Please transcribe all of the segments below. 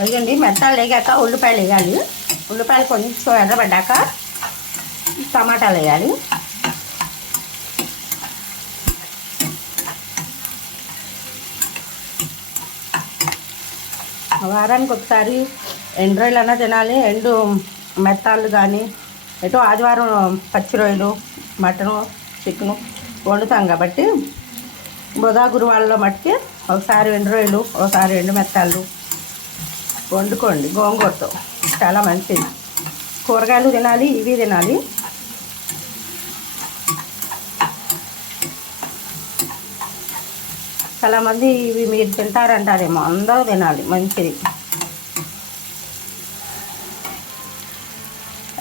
అదిగండి మెత్తాలు వేగాక ఉల్లిపాయలు వేయాలి. ఉల్లిపాయలు కొంచెం ఎర్రబడ్డాక టమాటాలు వేయాలి. వారానికి ఒకసారి ఎండు రొయ్యలు అన్నా తినాలి. ఎండు మెత్తాలు కానీ ఎటో ఆదివారం పచ్చి రొయ్యలు మటను చికెను వండుతాం కాబట్టి బుధా గురువాళ్ళలో మట్టుకి ఒకసారి ఎండు రొయ్యలు ఒకసారి ఎండు మెత్తాలు వండుకోండి. గోంగూరతో. చాలా మంచిది. కూరగాయలు తినాలి ఇవి తినాలి. చాలామంది ఇవి మీరు తింటారంటారేమో. అందరూ తినాలి. మంచిది.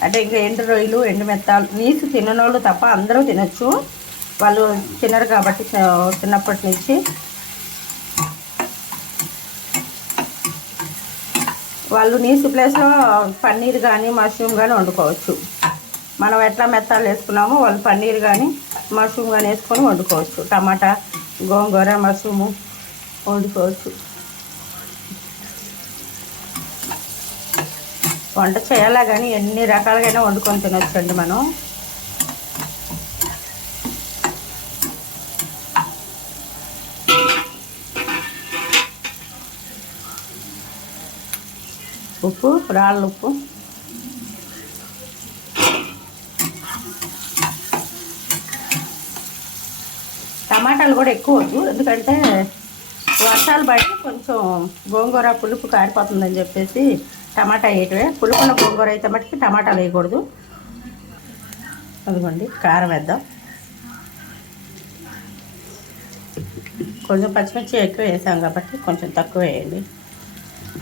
అంటే ఇంకా ఎండు రొయ్యలు ఎండు మెత్తాలు నీసు తిననోళ్ళు తప్ప అందరూ తినొచ్చు. వాళ్ళు తినరు కాబట్టి చిన్నప్పటి నుంచి వాళ్ళు నీసు ప్లేస్లో పన్నీర్ కానీ మష్రూమ్ కానీ వండుకోవచ్చు. మనం ఎట్లా మెత్తాలు వేసుకున్నామో వాళ్ళు పన్నీర్ కానీ మష్రూమ్ కానీ వేసుకొని వండుకోవచ్చు. టమాటా గోంగూర మష్రూము వండుకోవచ్చు. వంట చేయాలా కానీ ఎన్ని రకాలుగా వండుకొని తినొచ్చండి మనం. ఉప్పు రాళ్ళ ఉప్పు. టమాటాలు కూడా ఎక్కువ వద్దు ఎందుకంటే వర్షాలు పడి కొంచెం గోంగూర పులుపు కారిపోతుందని చెప్పేసి టమాటా వేయటమే. పులుపున్న గోంగూర అయితే మటుకి టమాటాలు వేయకూడదు. అదిగోండి కారం వేద్దాం. కొంచెం పచ్చిమిర్చి ఎక్కువ వేసాం కాబట్టి కొంచెం తక్కువ వేయండి.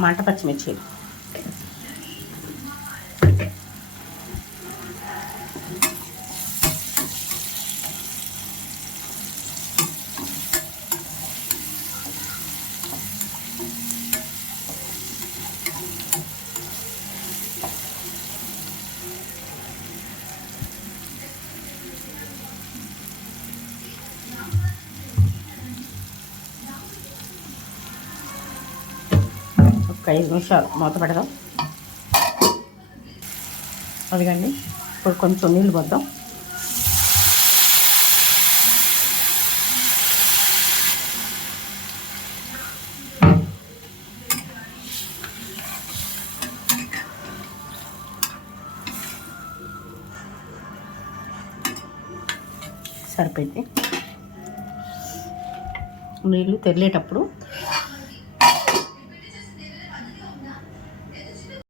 మంట పచ్చిమిర్చి. ఒక ఐదు నిమిషాలు మూత పెడదాం. అదిగండి. ఇప్పుడు కొంచెం నీళ్ళు పోద్దాం. సరిపోయింది. నీళ్ళు తెరిలేటప్పుడు